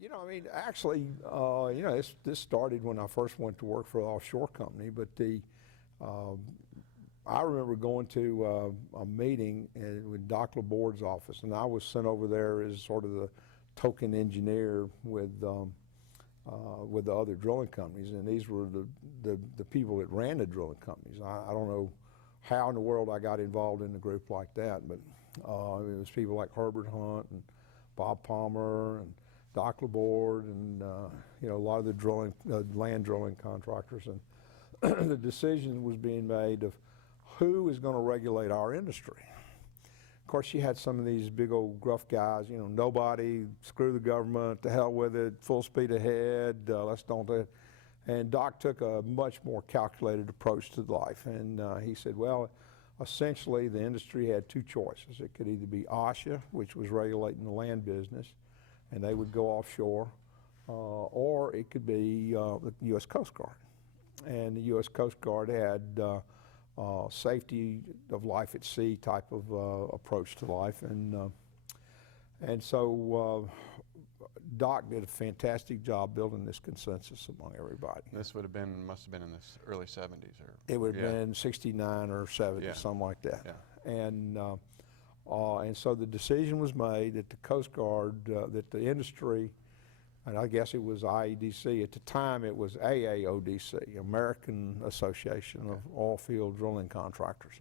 You know, I mean, actually, you know, this started when I first went to work for the offshore company, but I remember going to a meeting with Doc Laborde's office, and I was sent over there as sort of the token engineer with the other drilling companies, and these were the people that ran the drilling companies. I don't know how in the world I got involved in a group like that, but it was people like Herbert Hunt and Bob Palmer and Doc Laborde and you know, a lot of the land drilling contractors, and the decision was being made of who is going to regulate our industry. Of course, you had some of these big old gruff guys, you know, nobody, screw the government, to hell with it, full speed ahead, let's don't do it. And Doc took a much more calculated approach to life, and he said, well, essentially the industry had two choices. It could either be OSHA, which was regulating the land business, and they would go offshore, or it could be the U.S. Coast Guard. And the U.S. Coast Guard had safety of life at sea type of approach to life, and so Doc did a fantastic job building this consensus among everybody. This would have been, must have been in the early 70s, or it would have been 69 or 70, something like that. Yeah. And so the decision was made that the Coast Guard, that the industry, and I guess it was IEDC, at the time it was AAODC, American Association of Oilfield Drilling Contractors,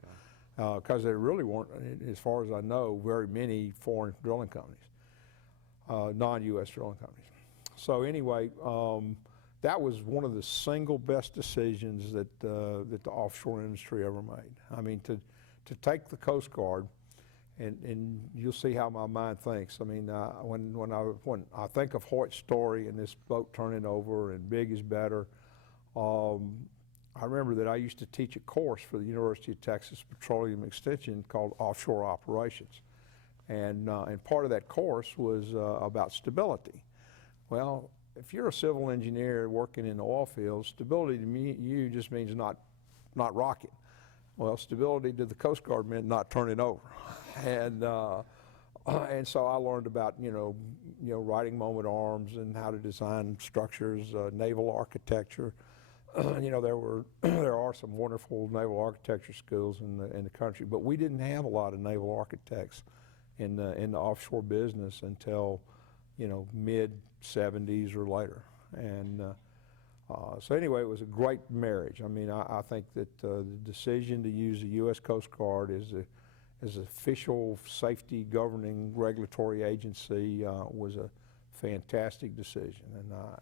because there really weren't, as far as I know, very many foreign drilling companies, non-U.S. drilling companies. So anyway, that was one of the single best decisions that the offshore industry ever made. I mean, to take the Coast Guard, and you'll see how my mind thinks. I mean, when I think of Hoyt's story and this boat turning over and big is better, I remember that I used to teach a course for the University of Texas Petroleum Extension called Offshore Operations, and part of that course was about stability. Well, if you're a civil engineer working in the oil field, stability to you just means not rocking. Well, stability to the Coast Guard meant not turning over, and so I learned about you know righting moment arms and how to design structures, naval architecture. You know, there are some wonderful naval architecture schools in the country, but we didn't have a lot of naval architects in the offshore business until you know mid 70s or later, and. So anyway, it was a great marriage. I mean, I think that the decision to use the U.S. Coast Guard as an official safety governing regulatory agency was a fantastic decision.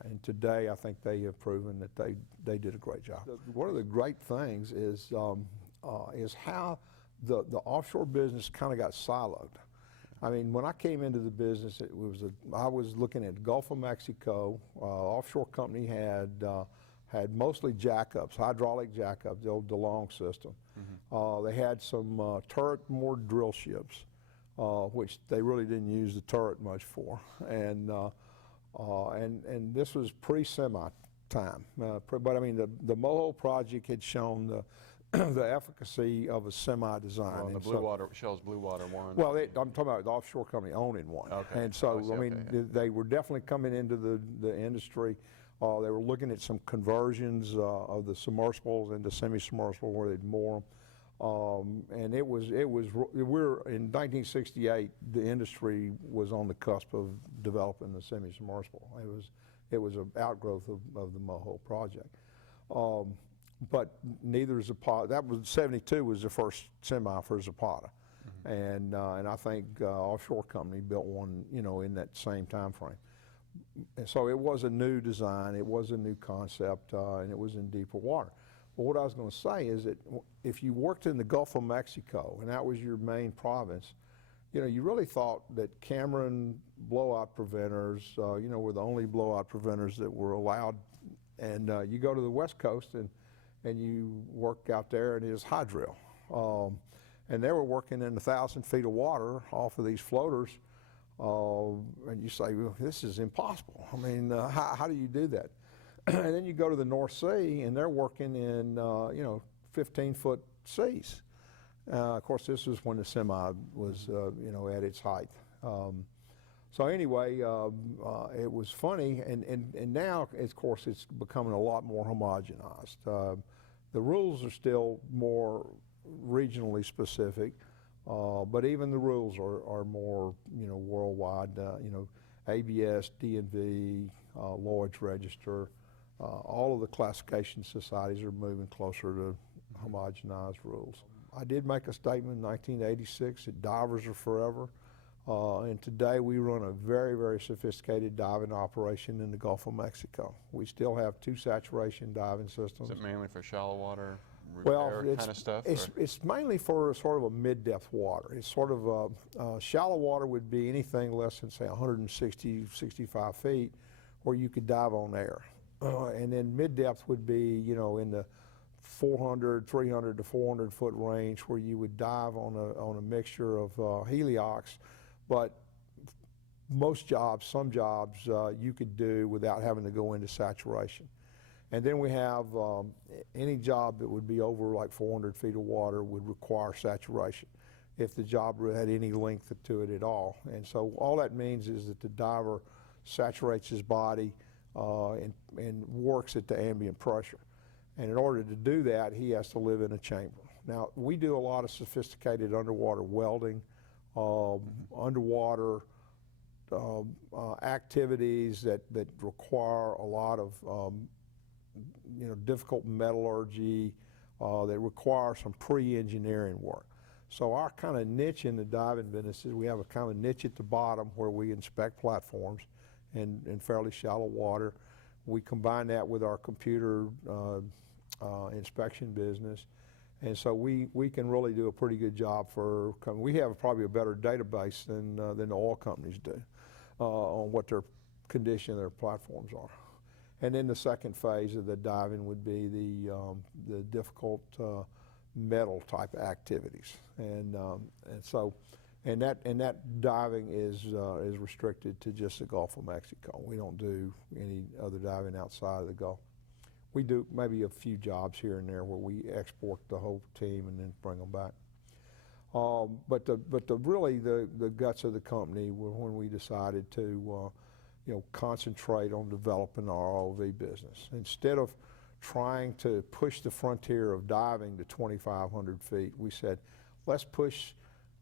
And today, I think they have proven that they did a great job. One of the great things is how the offshore business kind of got siloed. I mean, when I came into the business, I was looking at Gulf of Mexico. Offshore company had mostly jackups, hydraulic jackups, the old DeLong system. Mm-hmm. They had some turret moored drill ships, which they really didn't use the turret much for, and this was pre-semi time. But I mean, the Moho project had shown the efficacy of a semi-design. Well, the Blue Water, Shell's Blue Water one. Well, I'm talking about the offshore company owning one. Okay. And so, I mean, they were definitely coming into the industry. They were looking at some conversions of the submersibles into semi-submersible where they'd moor them. And we're in 1968, the industry was on the cusp of developing the semi-submersible. It was an outgrowth of the Moho project. But neither Zapata, that was 72 was the first semi for Zapata. Mm-hmm. And I think Offshore Company built one, you know, in that same time frame. And so it was a new design, it was a new concept, and it was in deeper water. But what I was going to say is that if you worked in the Gulf of Mexico and that was your main province, you know, you really thought that Cameron blowout preventers, you know, were the only blowout preventers that were allowed. And you go to the West Coast and you work out there and it is high drill. And they were working in 1,000 feet of water off of these floaters. And you say, well, this is impossible. I mean, how do you do that? And then you go to the North Sea and they're working in, you know, 15-foot seas. Of course, this was when the semi was, you know, at its height. So anyway, it was funny, and now, of course, it's becoming a lot more homogenized. The rules are still more regionally specific, but even the rules are more, worldwide. ABS, DNV, Lloyd's Register, all of the classification societies are moving closer to homogenized rules. I did make a statement in 1986 that divers are forever. And today we run a very, very sophisticated diving operation in the Gulf of Mexico. We still have 2 saturation diving systems. Is it mainly for shallow water, Well, repair kind of stuff? it's mainly for sort of a mid-depth water. It's sort of shallow water would be anything less than, say, 160, 65 feet where you could dive on air. And then mid-depth would be, in the 300 to 400 foot range where you would dive on a mixture of heliox. But most jobs, some jobs, you could do without having to go into saturation. And then we have any job that would be over like 400 feet of water would require saturation if the job had any length to it at all. And so all that means is that the diver saturates his body and works at the ambient pressure. And in order to do that, he has to live in a chamber. Now, we do a lot of sophisticated underwater welding, underwater activities that require a lot of difficult metallurgy, that require some pre-engineering work. So our kind of niche in the diving business is we have a kind of niche at the bottom where we inspect platforms in fairly shallow water. We combine that with our computer inspection business. And so we can really do a pretty good job we have probably a better database than the oil companies do on what their condition of their platforms are. And then the second phase of the diving would be the difficult metal type activities. And that diving is restricted to just the Gulf of Mexico. We don't do any other diving outside of the Gulf. We do maybe a few jobs here and there where we export the whole team and then bring them back. But really the guts of the company were when we decided to concentrate on developing our ROV business. Instead of trying to push the frontier of diving to 2,500 feet, we said, let's push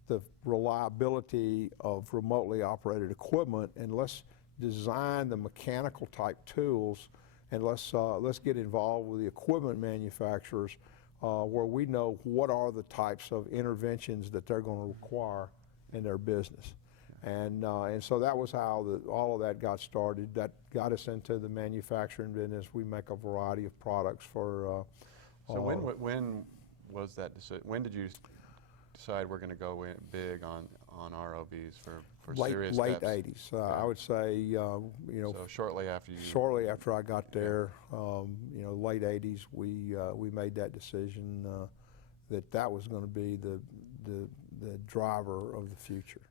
the reliability of remotely operated equipment and let's design the mechanical type tools, and let's get involved with the equipment manufacturers where we know what are the types of interventions that they're going to require in their business. And so that was how all of that got started. That got us into the manufacturing business. We make a variety of products for. So when was that decision? When did you decide we're going to go big on ROVs for serious late steps? 80s. I would say, So shortly after you. Shortly after I got there, late 80s, we made that decision that was going to be the driver of the future.